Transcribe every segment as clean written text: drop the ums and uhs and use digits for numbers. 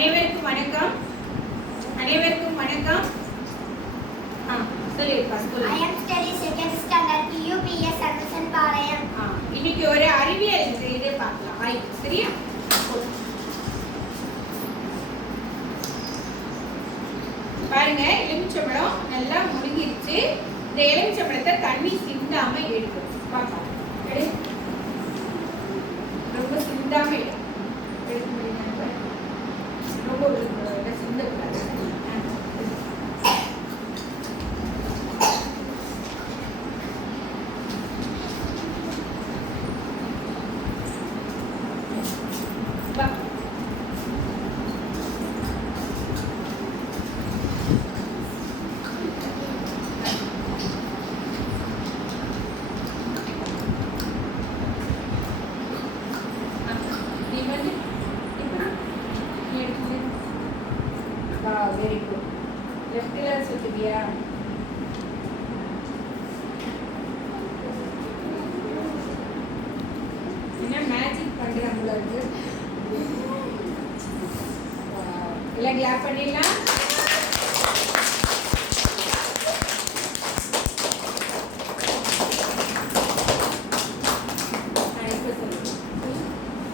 அனைவருக்கும் வணக்கம். அனைவருக்கும் வணக்கம். சொல்லிருப்பா school. I am study second standard UPS Anderson Palayam. இன்னைக்கு ஒரு அறிவியல் இது பார்க்கலாம். ஆயிட்டு சரியா? பாருங்க, எலுமிச்சம்பழம் நல்லா முழுங்கிருச்சு. இந்த எலுமிச்சம்பழத்தை தண்ணி சிந்தாம எடுக்கணும். பார்க்கலாம். ரொம்ப சிந்தாம எடுக்கணும். ரொம்ப சிந்தக்கூடாது. Very good. Left ல சுத்துவியா? என்ன மேஜிக் பண்றாங்க இருக்கு. எல்லாம் கிளாப் பண்ணிடலாம்.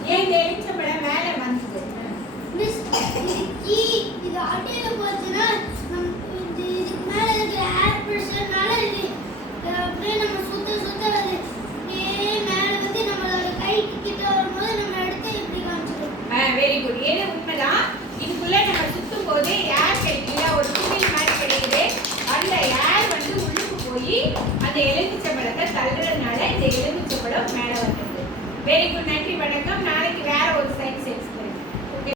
ஏன் இந்த எலுமிச்சம்பழம் மேலே வந்தது? மிஸ் இது அடியில போச்சுன்னா இதுக்கு மேல இருக்கிற ஏர் பிரஷர்னால இது அப்படியே நம்ம சுத்த அது அப்படியே மேல வந்து நம்மளோட கை கிட்ட வரும்போது நம்ம எடுத்து இப்படி காமிச்சிடும். Very good. ஏன்னா உண்மைதான், இதுக்குள்ள நம்ம சுத்தும் போது ஏர் கிடைக்கல, ஒரு துணில் மாதிரி கிடைக்குது. அந்த ஏர் வந்து உள்ளுக்கு போய் அந்த எலுமிச்சம்பழத்தை தள்ளுறதுனால இந்த எலுமிச்சம்பழம் மேலே வந்துடுது. Very good. நன்றி, வணக்கம். நாளைக்கு வேற ஒரு சயின்ஸ்